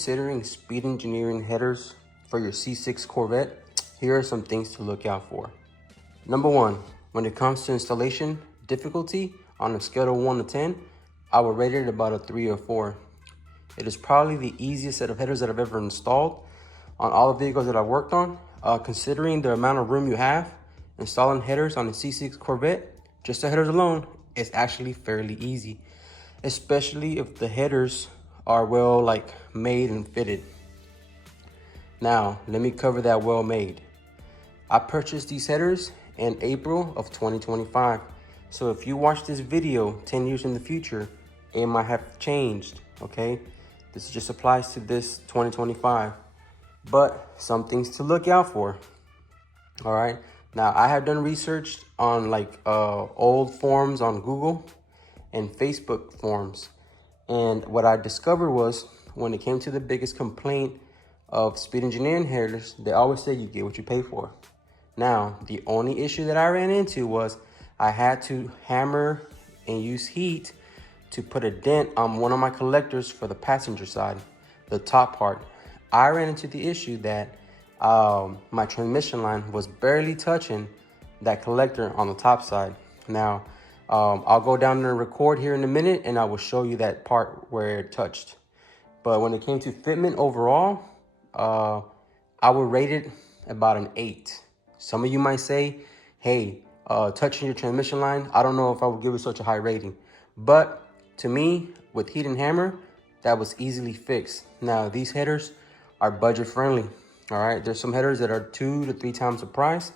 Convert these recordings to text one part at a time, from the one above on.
considering speed engineering headers for your C6 Corvette, here are some things to look out for. Number one, when it comes to installation difficulty on a scale of 1 to 10, I would rate it about a 3 or 4. It is probably the easiest set of headers that I've ever installed on all the vehicles that I've worked on. Considering the amount of room you have, installing headers on the C6 Corvette, just the headers alone, is actually fairly easy, especially if the headers are well made and fitted. Now, let me cover that well made. I purchased these headers in April of 2025. So if you watch this video 10 years in the future, it might have changed, okay? This just applies to this 2025, but some things to look out for, all right? Now, I have done research on old forums on Google and Facebook forums. And what I discovered was when it came to the biggest complaint of speed engineering headers, they always say you get what you pay for. Now, the only issue that I ran into was I had to hammer and use heat to put a dent on one of my collectors for the passenger side, the top part. I ran into the issue that my transmission line was barely touching that collector on the top side. Now, I'll go down and record here in a minute and I will show you that part where it touched. But when it came to fitment overall, I would rate it about an 8. Some of you might say, hey, touching your transmission line, I don't know if I would give it such a high rating. But to me, with heat and hammer, that was easily fixed. Now, these headers are budget friendly, all right? There's some headers that are 2 to 3 times the price.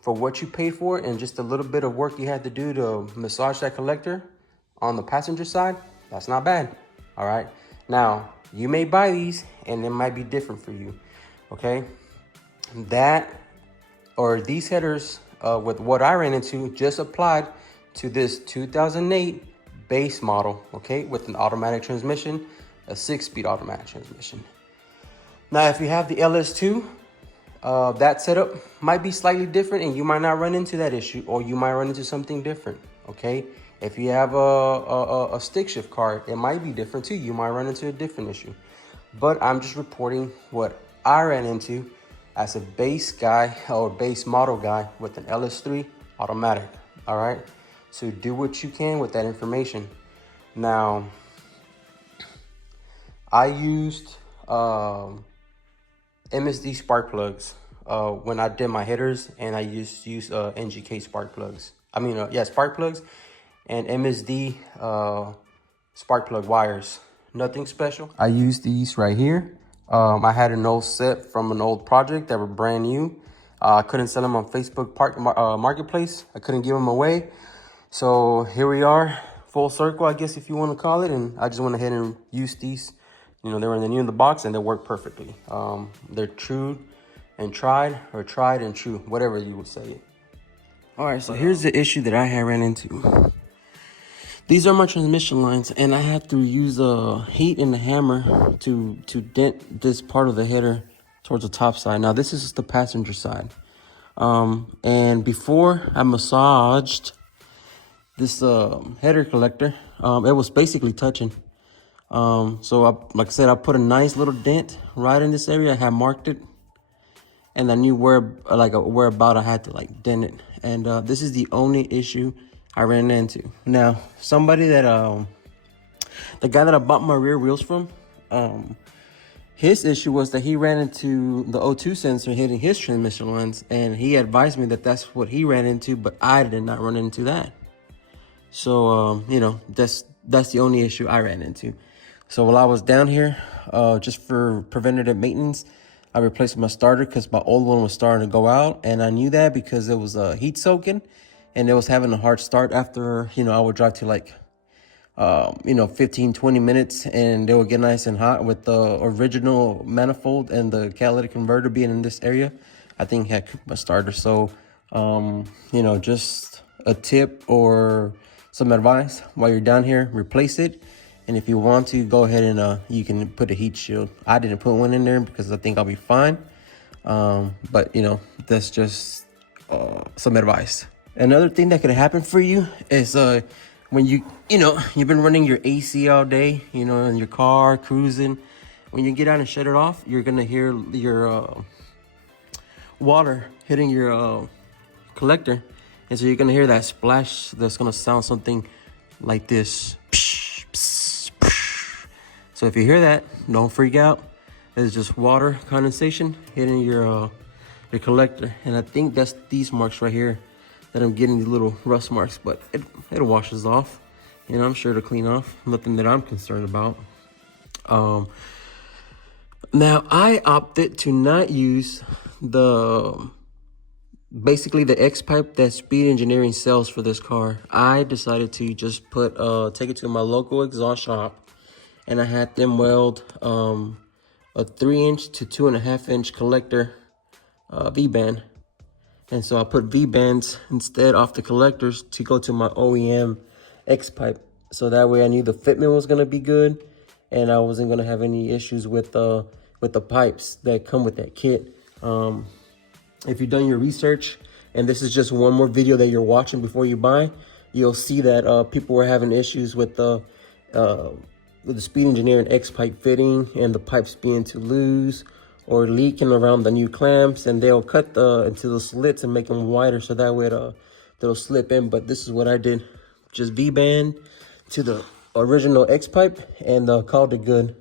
For what you paid for and just a little bit of work you had to do to massage that collector on the passenger side, that's not bad, all right? Now, you may buy these and it might be different for you, okay? These headers with what I ran into just applied to this 2008 base model, okay? With an automatic transmission, a 6-speed automatic transmission. Now, if you have the LS2, that setup might be slightly different and you might not run into that issue, or you might run into something different, okay? If you have a stick shift car, it might be different too. You might run into a different issue. But I'm just reporting what I ran into as a base guy or base model guy with an LS3 automatic, all right? So do what you can with that information. Now, I used MSD spark plugs when I did my headers, and I used to use NGK spark plugs. Spark plugs and MSD spark plug wires. Nothing special. I used these right here. I had an old set from an old project that were brand new. I couldn't sell them on Facebook Marketplace. I couldn't give them away. So here we are, full circle, I guess, if you want to call it. And I just went ahead and used these. You know, they were new in the box and they work perfectly. They're true and tried, or tried and true, whatever you would say it. All right, so here's the issue that I had ran into. These are my transmission lines, and I had to use heat and the hammer to dent this part of the header towards the top side. Now, this is the passenger side. And before I massaged this header collector, it was basically touching. So like I said, I put a nice little dent right in this area. I had marked it, and I knew whereabout I had to dent it. And this is the only issue I ran into. Now, somebody that the guy that I bought my rear wheels from, his issue was that he ran into the O2 sensor hitting his transmission lines, and he advised me that that's what he ran into, but I did not run into that. So you know, that's the only issue I ran into. So while I was down here, just for preventative maintenance, I replaced my starter because my old one was starting to go out. And I knew that because it was heat soaking and it was having a hard start after, I would drive to 15, 20 minutes and they would get nice and hot with the original manifold and the catalytic converter being in this area. I think had cooked my starter. So, just a tip or some advice while you're down here, replace it. And if you want to, go ahead and you can put a heat shield. I didn't put one in there because I think I'll be fine. But that's just some advice. Another thing that could happen for you is when you've been running your AC all day, in your car, cruising, when you get out and shut it off, you're gonna hear your water hitting your collector. And so you're gonna hear that splash that's gonna sound something like this. So if you hear that, don't freak out. It's just water condensation hitting your collector. And I think that's these marks right here that I'm getting, these little rust marks, but it washes off. And I'm sure to clean off, nothing that I'm concerned about. Now I opted to not use basically the X pipe that Speed Engineering sells for this car. I decided to just take it to my local exhaust shop, and I had them weld a 3-inch to 2.5-inch collector V-band. And so I put V-bands instead off the collectors to go to my OEM X pipe. So that way I knew the fitment was gonna be good, and I wasn't gonna have any issues with the pipes that come with that kit. If you've done your research, and this is just one more video that you're watching before you buy, you'll see that people were having issues with the Speed Engineering X pipe fitting and the pipes being too loose or leaking around the new clamps, and they'll cut into the slits and make them wider so that way they'll slip in. But this is what I did, just V-band to the original X pipe and called it good.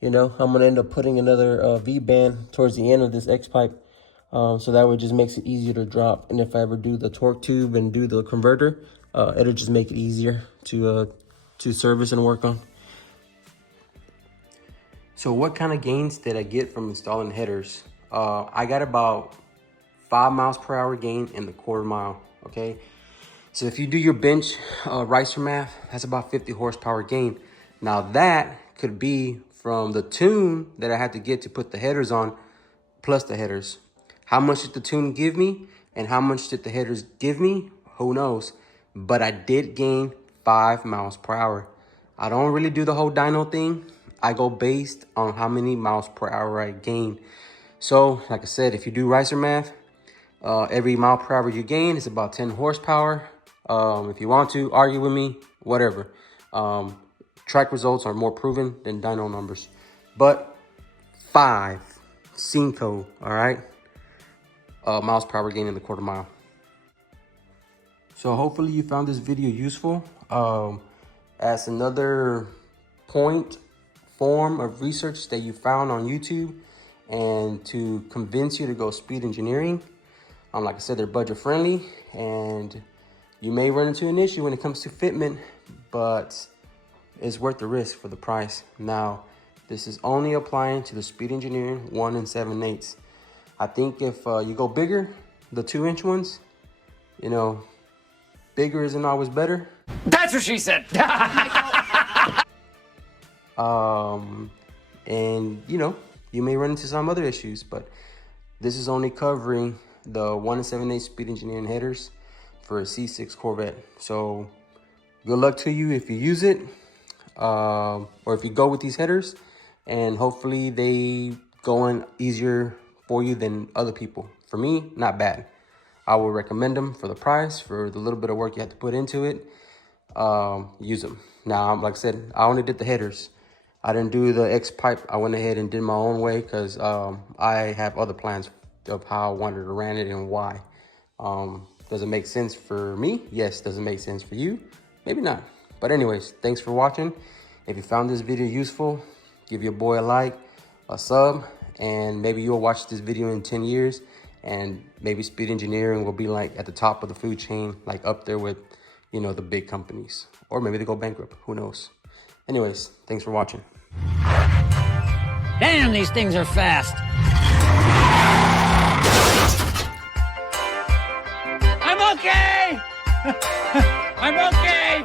You know, I'm gonna end up putting another V-band towards the end of this X pipe, so that way it just makes it easier to drop. And if I ever do the torque tube and do the converter, it'll just make it easier to service and work on. So what kind of gains did I get from installing headers? I got about 5 miles per hour gain in the quarter mile, okay? So if you do your bench ricer math, that's about 50 horsepower gain. Now that could be from the tune that I had to get to put the headers on, plus the headers. How much did the tune give me and how much did the headers give me? Who knows? But I did gain 5 miles per hour. I don't really do the whole dyno thing. I go based on how many miles per hour I gain. So, like I said, if you do ricer math, every mile per hour you gain is about 10 horsepower. If you want to argue with me, whatever. Track results are more proven than dyno numbers. But 5 all right, miles per hour gain in the quarter mile. So hopefully you found this video useful. As another form of research that you found on YouTube, and to convince you to go Speed Engineering. Like I said, they're budget friendly, and you may run into an issue when it comes to fitment, but it's worth the risk for the price. Now, this is only applying to the Speed Engineering 1 7/8. I think if you go bigger, the 2-inch ones, you know, bigger isn't always better. That's what she said. And you know, you may run into some other issues, but this is only covering the 1 7/8 Speed Engineering headers for a C6 Corvette. So good luck to you if you use it, or if you go with these headers, and hopefully they go in easier for you than other people. For me, not bad. I would recommend them for the price, for the little bit of work you have to put into it. Use them. Now, like I said, I only did the headers. I didn't do the X pipe. I went ahead and did my own way because I have other plans of how I wanted to run it and why. Does it make sense for me? Yes. Does it make sense for you? Maybe not. But anyways, thanks for watching. If you found this video useful, give your boy a like, a sub, and maybe you'll watch this video in 10 years and maybe Speed Engineering will be like at the top of the food chain, like up there with, you know, the big companies, or maybe they go bankrupt. Who knows? Anyways, thanks for watching. Damn, these things are fast. I'm okay. I'm okay.